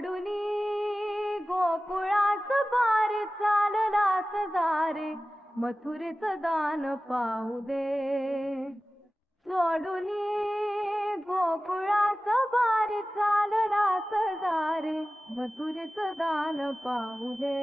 सोडूनी गोकुळास बार चाललास दारे मथुरेच दान पाहू दे सोडूनी गोकुळास बार चाललास दारे मथुरेच दान पाहू दे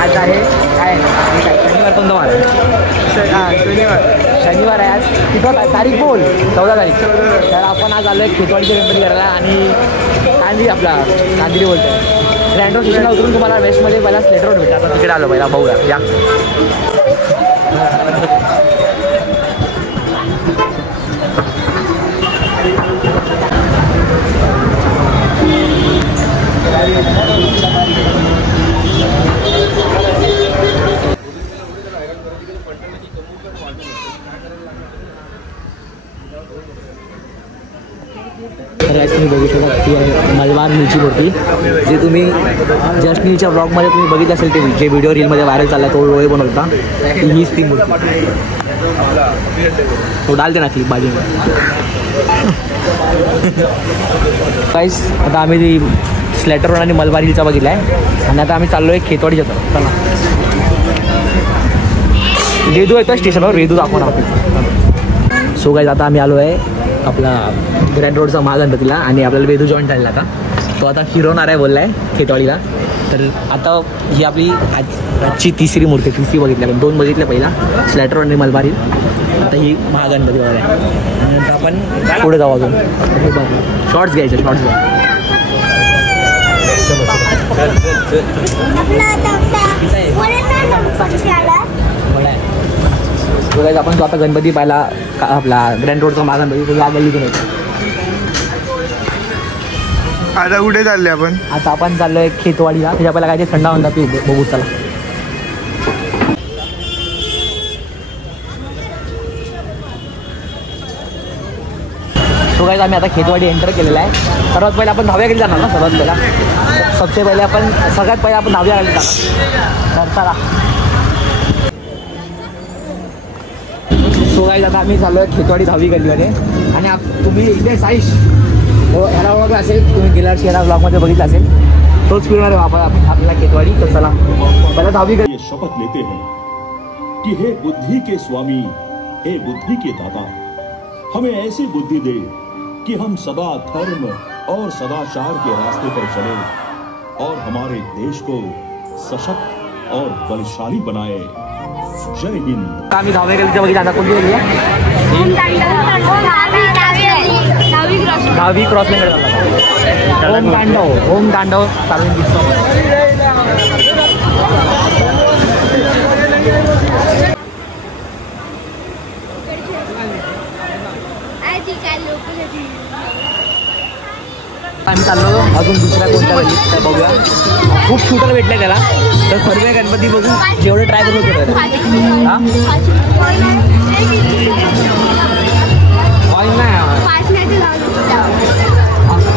आज आहे काय शनिवार कोणता वार शनिवार आहे आज तिथं तारीख बोल 14 तारीख तर आपण आज आलो आहे खेतवाडीचे गणपती करायला आणि कांदिरी आपला कांदिरी बोलतो रँडो स्टेशनला उतरून तुम्हाला वेस्टमध्ये पहिला स्लेटर रोड भेटतात तिकडे आलो पहिला बघूया या तर आज तुम्ही बघू शकता ती आहे मलबार नीलची मूर्ती जे तुम्ही जस्ट नीलच्या ब्लॉगमध्ये तुम्ही बघितलं असेल ते जे व्हिडिओ रीलमध्ये व्हायरल चालला तो रोळे बनवता हीच ती मूर्ती तो डालते ना क्लिप बाजूला काहीच आता आम्ही ती स्लेटर रोड आणि मलबार हिलचा बघितला आहे आणि आता आम्ही चाललो आहे खेतवाडी जातो चला रेदू येतो स्टेशनवर रेदू दाखवणार आपण सो गाईज आता आम्ही आलो आहे आपला ग्रँड रोडचा महागणपतीला आणि आपल्याला वेदू जॉईन झालेला आता तो आता फिरवणार आहे बोलला आहे खेतवाडीला तर आता ही आपली आजची तिसरी मूर्ती तिसरी बघितली आपण 2 बघितले पहिला स्लॅटर आणि मलबारी आता ही महागणपती वगैरे आहे आणि नंतर आपण पुढे जाऊ अजून शॉर्ट्स घ्यायचे शॉर्ट्स घ्या बघायचं आपण तो आता गणपती पाहिला आपला ग्रँड रोडचा महागणपती तो गल्लीतून येतो आता कुठे चालले आपण आता आपण चाललोय खेतवाडीला त्याच्या पहिला काय ते थंड म्हणतात तू बघू चला तो काय आम्ही आता खेतवाडी एंटर केलेला आहे सर्वात पहिले आपण 10व्या गल्लीत जाणार ना सर्वात पहिला सबसे पहिले आपण सगळ्यात पहिले आपण 10व्या गल्लीत जाणार चला सो गाईज आता आम्ही चाललो आहे खेतवाडी 10वी गल्लीमध्ये आणि तुम्ही इथे साईश ह्याला ओळखला असेल तुम्ही गेल्या वर्षी ह्याला ब्लॉगमध्ये बघितला असेल तोच फिरणार आहे आपल्याला खेतवाडी तर चला पहिला 10वी गल्ली शपथ लेते हैं कि हे बुद्धि के स्वामी हे बुद्धि के दाता हमें ऐसी बुद्धि दे कि हम सदा धर्म और सदाचार के रास्ते पर चले और हमारे देश को सशक्त और बलशाली बनाए जय हिंद आम्ही 10व्या गल्लीच्या बघितलं आता कोणती गल्ली आहे 10वी क्रॉसिंग ओम तांडव चालून दिसतो आम्ही चाललो अजून दुसऱ्या कोणत्या गल्लीत काय बघूया खूप शूटर भेटले त्याला तर सर्व गणपती बघू जेवढे ट्राय करू शकतो हां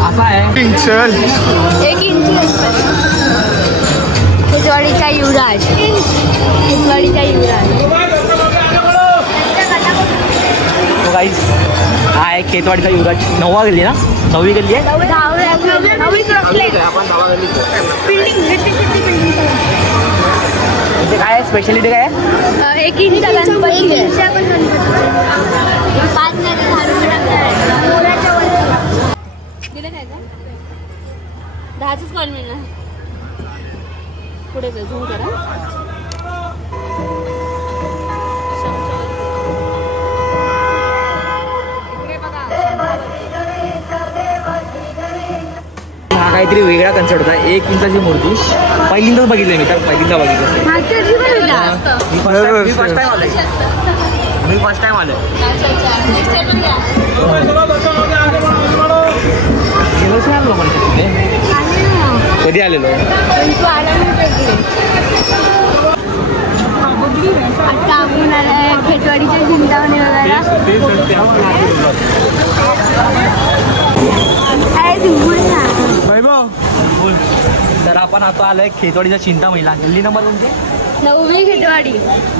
असा आहे चल 1 इंच खेतवाडीचा युवराज तो गाईस हा आहे खेतवाडीचा युवराज 9वा गल्ली ना 9वी गल्ली आहे काय आहे स्पेशालिटी काय आहे 1 इंचचा गणपती दिलं काय का 10च कॉल मिळणार पुढे झूम करा काहीतरी वेगळा कन्सेप्ट होता. 1 इंचाची मूर्ती पहिल्यांदाच बघितली मी, तर पहिल्यांदा बघितलं. मी फर्स्ट टाइम आलो. कधी आलेलो? आता आपण आलाय खेतवाडीच्या चिंतामणी वगैरे. तर आपण आता आलोय खेतवाडीच्या चिंतामणीला. गल्ली नंबर कोणती? 9वी खेतवाडी.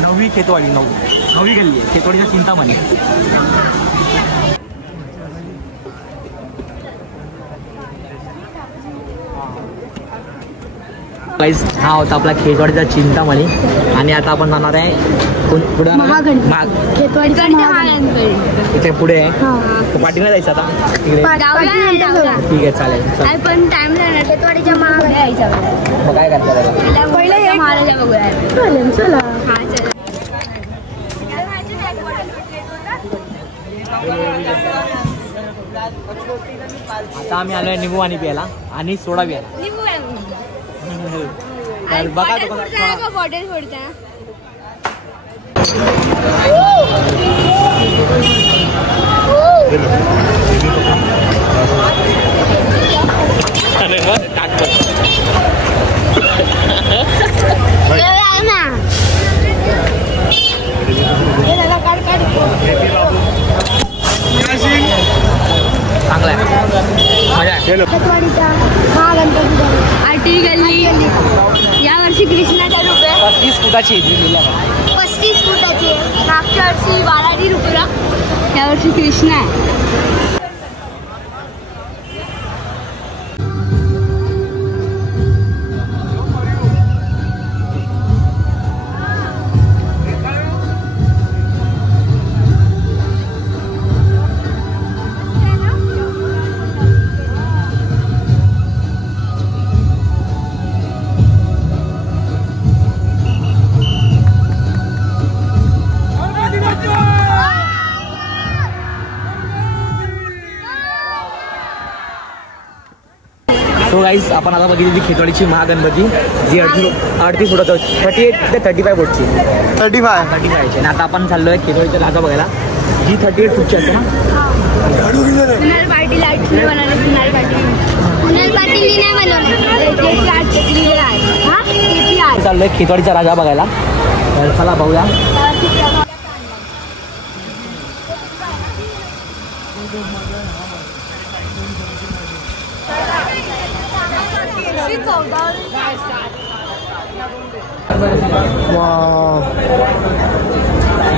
9वी खेतवाडी. 9वी गल्ली आहे खेतवाडीच्या चिंतामणी. हा होता आपला खेतवाडीचा चिंतामणी. आणि आता आपण जाणार आहे इथे पुढे आहे. पाठीला जायचं आता तिकडे. ठीक आहे चालेल. पण टाइम नाही. खेतवाडीच्या महागड्या यायच्या. मग काय करतात पहिले महाराजा बघूया. चला. हा चला. आता आम्ही आलोय निंबू पाणी प्यायला आणि सोडा प्यायला. बघा बॉटल फोडता. चांगला आहे. मजा आहे. आठी गल्ली यावर्षी कृष्णाचा रूप आहे. 35 फुटाची 35 फुटाची. मागच्या वर्षी बालाजी रुपया. यावर्षी कृष्ण आहे. सो गाईज आपण आता बघितली खेतवाडीची महागणपती जी 38 फुटाची 38 ते 35 फुटची 35 आणि आता आपण चाललोय खेतवाडीच्या राजा बघायला जी 38 फुटची असते ना. चाललोय खेतवाडीचा राजा बघायला. तर चला बघूया.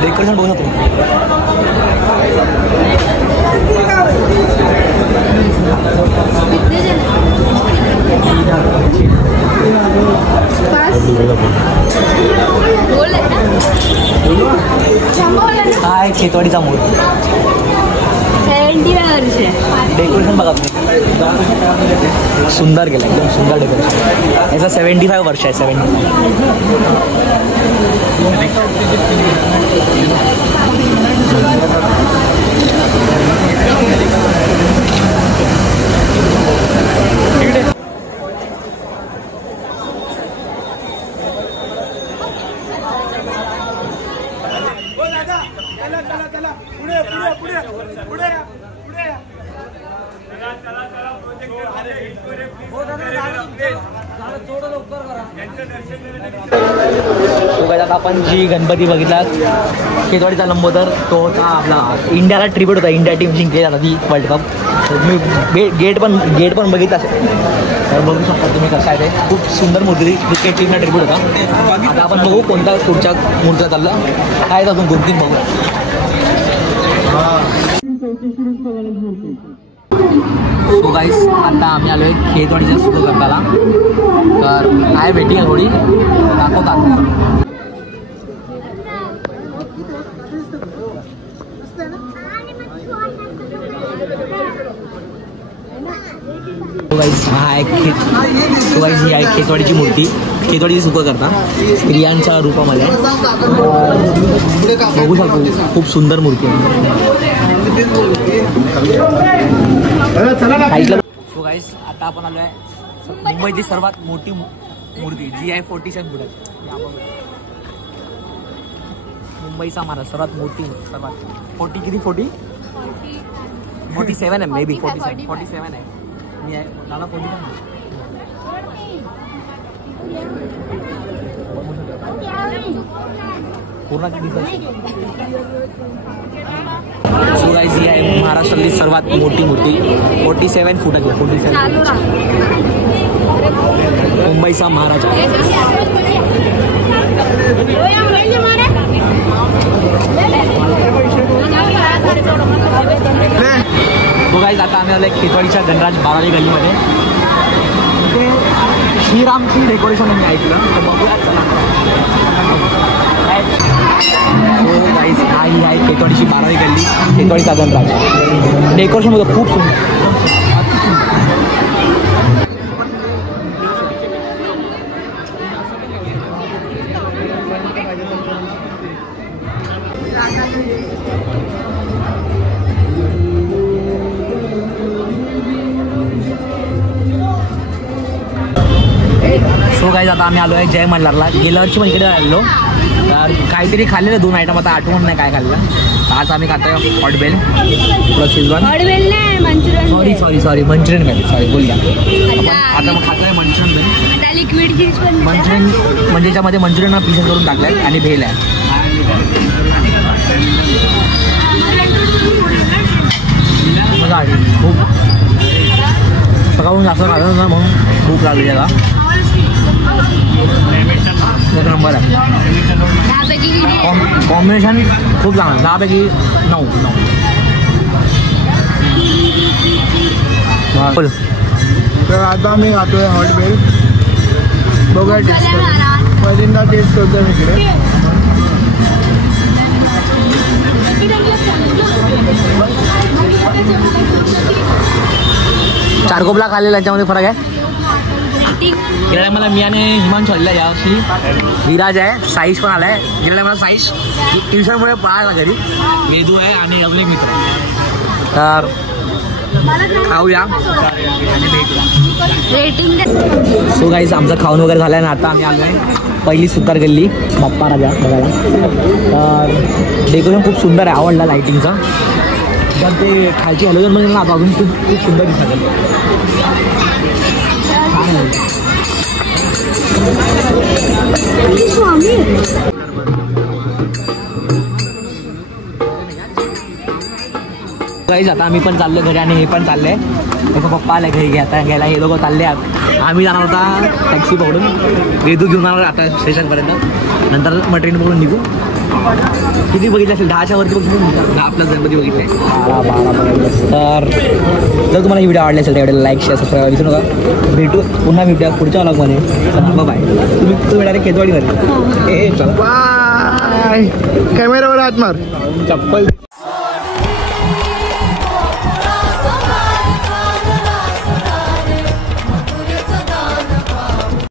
डेकोरेशन बघू शकतो. काय खेतवाडीचा मूळ 70 वर्ष. डेकोरेशन बघा सुंदर गेला एकदम सुंदर डेकोरेशन. याचा 75 वर्ष आहे. 70 आपण जी गणपती बघितला खेतवाडीचा लंबोदर तो होता आपला इंडियाला ट्रिब्यूट होता. इंडिया टीम जिंकली जातात ती वर्ल्ड कप. मी गेट पण बघितला असेल तर बघू शकता तुम्ही कसं आहे ते. खूप सुंदर मूर्ती क्रिकेट टीमला ट्रिब्यूट होता. आता आपण बघू कोणता पुढच्या मूर्तीला चालला काय अजून 2-3 बघू. सो गाईस आता आम्ही आलो आहे खेतवाडीच्या सुखकर्ताला. तर आहे वेटिंग आहे थोडी दाखवतात. ही आहे खेतवाडीची मूर्ती. खेतवाडीची सुखकर्ता स्त्रियांच्या रूपामध्ये बघू शकतो. खूप सुंदर मूर्ती आहे. सो गाईस आता आपण आलो आहे मुंबईची सर्वात मोठी मूर्ती जी आहे 47 फुटाची. मुंबईचा महाराज सर्वात मोठी सर्वात 40 किती 47 आहे मे बी 47 आहे. मी आहे मला 47 पूर्ण किती. सो गाइस ही आहे महाराष्ट्रातली सर्वात मोठी मूर्ती 47 फुटाची. 47 मुंबईचा महाराजा. तो गाइस आता आम्ही आलोय खेतवाडीच्या गणराज बारावी गल्लीमध्ये. श्रीरामची डेकोरेशन मी ऐकलं तर बघूया चला. सो गाइस हा ही आहे खेतवाडीची बारावी गल्ली खेतवाडीचा गणराज. डेकोरेशन होतं खूप सुंदर. सो गाइस आता आम्ही आलो आहे जय मल्हारला. गेल्या वर्षी पण इकडे आलेलो तर काहीतरी खाल्लेलं 2 आयटम आता आठवण नाही काय खाल्लं. आज आम्ही खातोय हॉटबेल प्लस शेजवान. सॉरी मंचुरियन खाते सॉरी बोल घ्या. आता मग खातोय मंचुरियन लिक्विड चीज पण मंचुरियन म्हणजे त्याच्यामध्ये मंचुरियन पीसेस करून टाकले आणि भेल आहे. मजा आली खूप. सकाळून जास्त खाल्लं ना म्हणून भूक लागली त्याला. एक नंबर आहे. कॉम्बिनेशन खूप चांगलं. 10 पैकी 9. तर आता मी खातोय हॉटबेल. बघा टेस्ट पहिल्यांदा टेस्ट करतोय मी इकडे. चारकोपला खाल्लेला याच्यामध्ये फरक आहे. गेल्या मला मी आणि हिमांशू आलेला यावर्षी. विराज आहे साईश पण आलाय. गेल्या मला साईश ट्युशनमुळे पळाला घरी. वेदू आहे आणि आपले मित्र. तर खाऊया आणि भेटूया. सो गाईस आमचं खाऊन वगैरे झालं आहे ना. आता आम्ही आलो आहे पहिली सुतार गल्ली बाप्पा राजा बघायला. तर डेकोरेशन खूप सुंदर आहे. आवडला लाईटिंगचा. तर ते खायची हॅलोजन म्हणजे ना आता अजून खूप सुंदर दिसत. गाईस आता आम्ही पण चाललो घरी आणि हे पण चाललंय. त्याचा पप्पा आलाय घरी घ्यायला. हे लोक चालले. आम्ही जाणार होता टॅक्सी पकडून. वेदू घेऊन जाणार आता स्टेशनपर्यंत. नंतर मग ट्रेन पकडून निघू. किती बघितले असेल 10च्या वरती बघितलं. 10+ गणपती बघितले. 12 तर जर तुम्हाला ही व्हिडिओ आवडली असेल तर लाईक शेअर सबस्क्राईब विसरू नका. भेटू पुन्हा भेटूया पुढच्या व्लॉगमध्ये. बाय. तुम्ही डायरेक्ट खेतवाडीमध्ये. बाय. कॅमेरावर हात मार. चप्पल